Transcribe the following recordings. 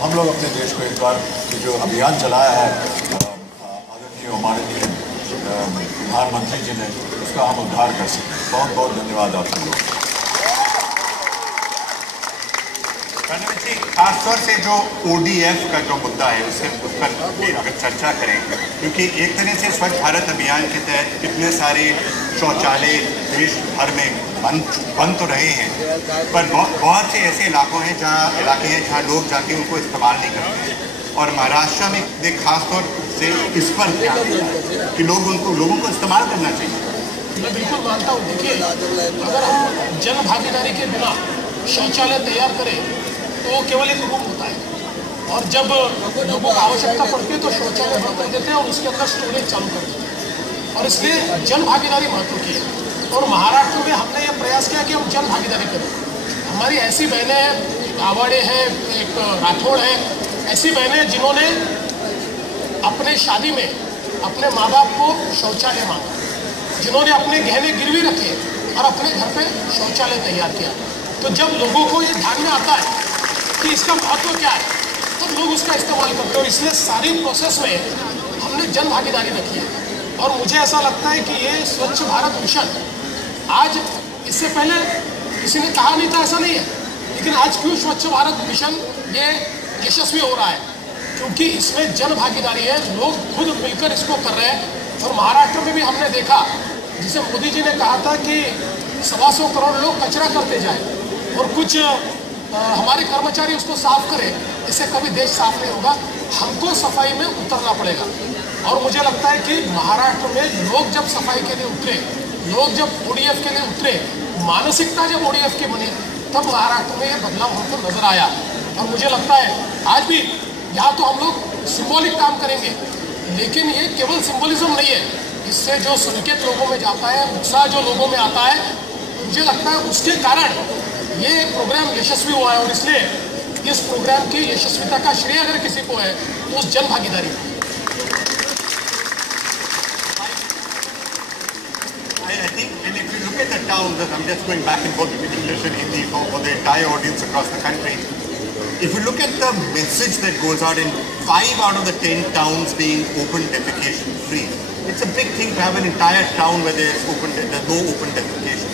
हम लोग अपने देश को एक बार जो अभियान चलाया है आदरणीय माननीय प्रधानमंत्री जी ने, उसका हम उद्धार कर सकें। बहुत बहुत धन्यवाद आप सब लोग। खासतौर से जो ODF का जो मुद्दा है उस पर अगर चर्चा करें, क्योंकि एक तरह से स्वच्छ भारत अभियान के तहत कितने सारे शौचालय देश भर में बंद तो रहे हैं, पर बहुत से ऐसे इलाके हैं जहाँ लोग जाके उनको इस्तेमाल नहीं करते हैं। और महाराष्ट्र में खासतौर से इस पर ध्यान दिया है कि लोगों को इस्तेमाल करना चाहिए। मैं बिल्कुल मानता हूँ। देखिए, अगर हम जन भागीदारी के बिना शौचालय तैयार करें तो केवल एक रूम होता है, और जब लोगों को आवश्यकता पड़ती है तो शौचालय बंद कर देते हैं और उसके अंदर स्टोरेज चालू कर देते हैं। और इसलिए जन भागीदारी महत्व की है। और महाराष्ट्र में हमने यह प्रयास किया कि हम जन भागीदारी करें। हमारी ऐसी बहनें हैं, आवाड़े हैं, एक राठौड़ है, ऐसी बहनें जिन्होंने अपने शादी में अपने माँ बाप को शौचालय मांगा, जिन्होंने अपने गहने गिरवी रखे और अपने घर पे शौचालय तैयार किया। तो जब लोगों को ये ध्यान में आता है कि इसका महत्व क्या है, तब लोग उसका इस्तेमाल करते हैं। और इसलिए सारी प्रोसेस में हमने जन भागीदारी रखी है। और मुझे ऐसा लगता है कि ये स्वच्छ भारत मिशन, आज इससे पहले किसी ने कहा नहीं था, ऐसा नहीं है, लेकिन आज क्यों स्वच्छ भारत मिशन ये यशस्वी हो रहा है? क्योंकि इसमें जन भागीदारी है, लोग खुद मिलकर इसको कर रहे हैं। और महाराष्ट्र में भी हमने देखा, जिसे मोदी जी ने कहा था कि 125 करोड़ लोग कचरा करते जाए और कुछ हमारे कर्मचारी उसको साफ करें, इससे कभी देश साफ नहीं होगा। हमको सफाई में उतरना पड़ेगा। और मुझे लगता है कि महाराष्ट्र में लोग जब सफाई के लिए उतरे, लोग जब ODF के लिए उतरे, मानसिकता जब ODF की बनी, तब महाराष्ट्र में ये बदलाव हमको नजर आया। और मुझे लगता है आज भी यहाँ तो हम लोग सिंबॉलिक काम करेंगे, लेकिन ये केवल सिंबलिज्म नहीं है। इससे जो संकेत लोगों में जाता है, उत्साह जो लोगों में आता है, मुझे लगता है उसके कारण ये प्रोग्राम यशस्वी हुआ है। और इसलिए इस प्रोग्राम की यशस्विता का श्रेय अगर किसी को है तो उस जन भागीदारी को। I think, and if you look at the towns, I'm just going back and forth between English and Hindi for the entire audience across the country. If you look at the message that goes out in 5 out of the 10 towns being open defecation free, it's a big thing to have an entire town where there's no open defecation.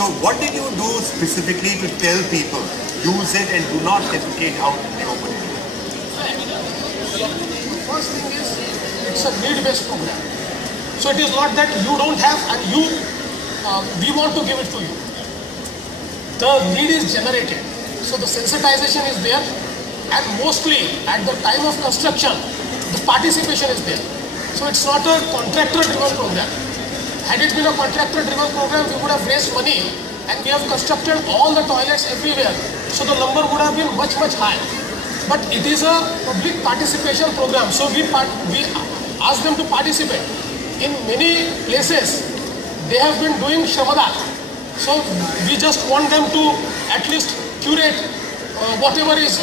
So what did you do specifically to tell people, use it and do not defecate out in the open? The first thing is, it's a need-based program. So it is not that you don't have and we want to give it to you. The need is generated. So the sensitization is there, and mostly at the time of construction, the participation is there. So it's not a contractor-driven program. Had it been a contractor-driven program, we would have raised money and we have constructed all the toilets everywhere. So the number would have been much, much higher. But it is a public participation program. So we ask them to participate. In many places, they have been doing Shramadhan. So we just want them to at least curate whatever is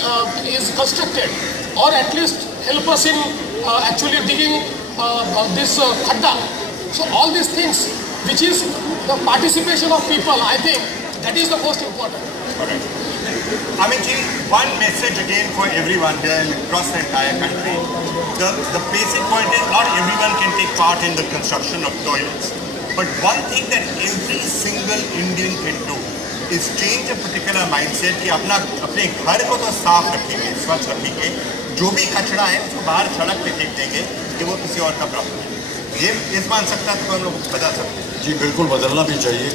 constructed, or at least help us in actually digging this khadda. So all these things, which is the participation of people, I think that is the most important. Correct. Amit ji, one message again for everyone here and across the entire country. The basic point is not everyone can take part in the construction of toilets. But one thing that every single Indian can do is change a particular mindset कि अपने घर को तो साफ रखेंगे, स्वच्छ रखेंगे, जो भी कचरा है उसको बाहर सड़क पे फेंक देंगे कि वो किसी और का प्रॉब्लम है। ये इस मानसिकता को हम लोग बदल सकते हैं। जी बिल्कुल, बदलना भी चाहिए।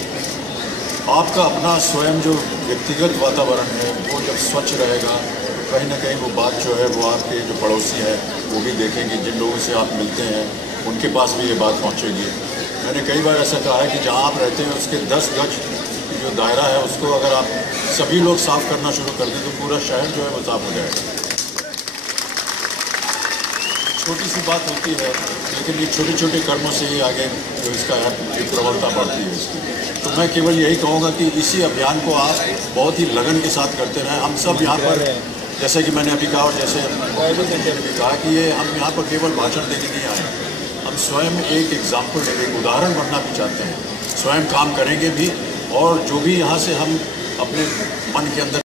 आपका अपना स्वयं जो व्यक्तिगत वातावरण है वो जब स्वच्छ रहेगा, कहीं ना कहीं वो बात जो है वो आपके जो पड़ोसी है वो भी देखेंगे, जिन लोगों से आप मिलते हैं उनके पास भी ये बात पहुंचेगी। मैंने कई बार ऐसा कहा है कि जहां आप रहते हैं उसके 10 गज जो दायरा है उसको अगर आप सभी लोग साफ करना शुरू कर दें तो पूरा शहर जो है वो साफ हो जाएगा। छोटी सी बात होती है, लेकिन ये छोटे छोटे कर्मों से ही आगे जो इसका है प्रबलता बढ़ती है इसकी। तो मैं केवल यही कहूँगा कि इसी अभियान को आप बहुत ही लगन के साथ करते रहें। हम सब यहाँ पर, जैसे कि मैंने अभी कहा और जैसे ने भी कहा कि ये हम यहाँ पर केवल भाषण देने नहीं आए, हम स्वयं एक एग्जाम्पल, एक उदाहरण बनना भी चाहते हैं। स्वयं काम करेंगे भी, और जो भी यहाँ से हम अपने मन के अंदर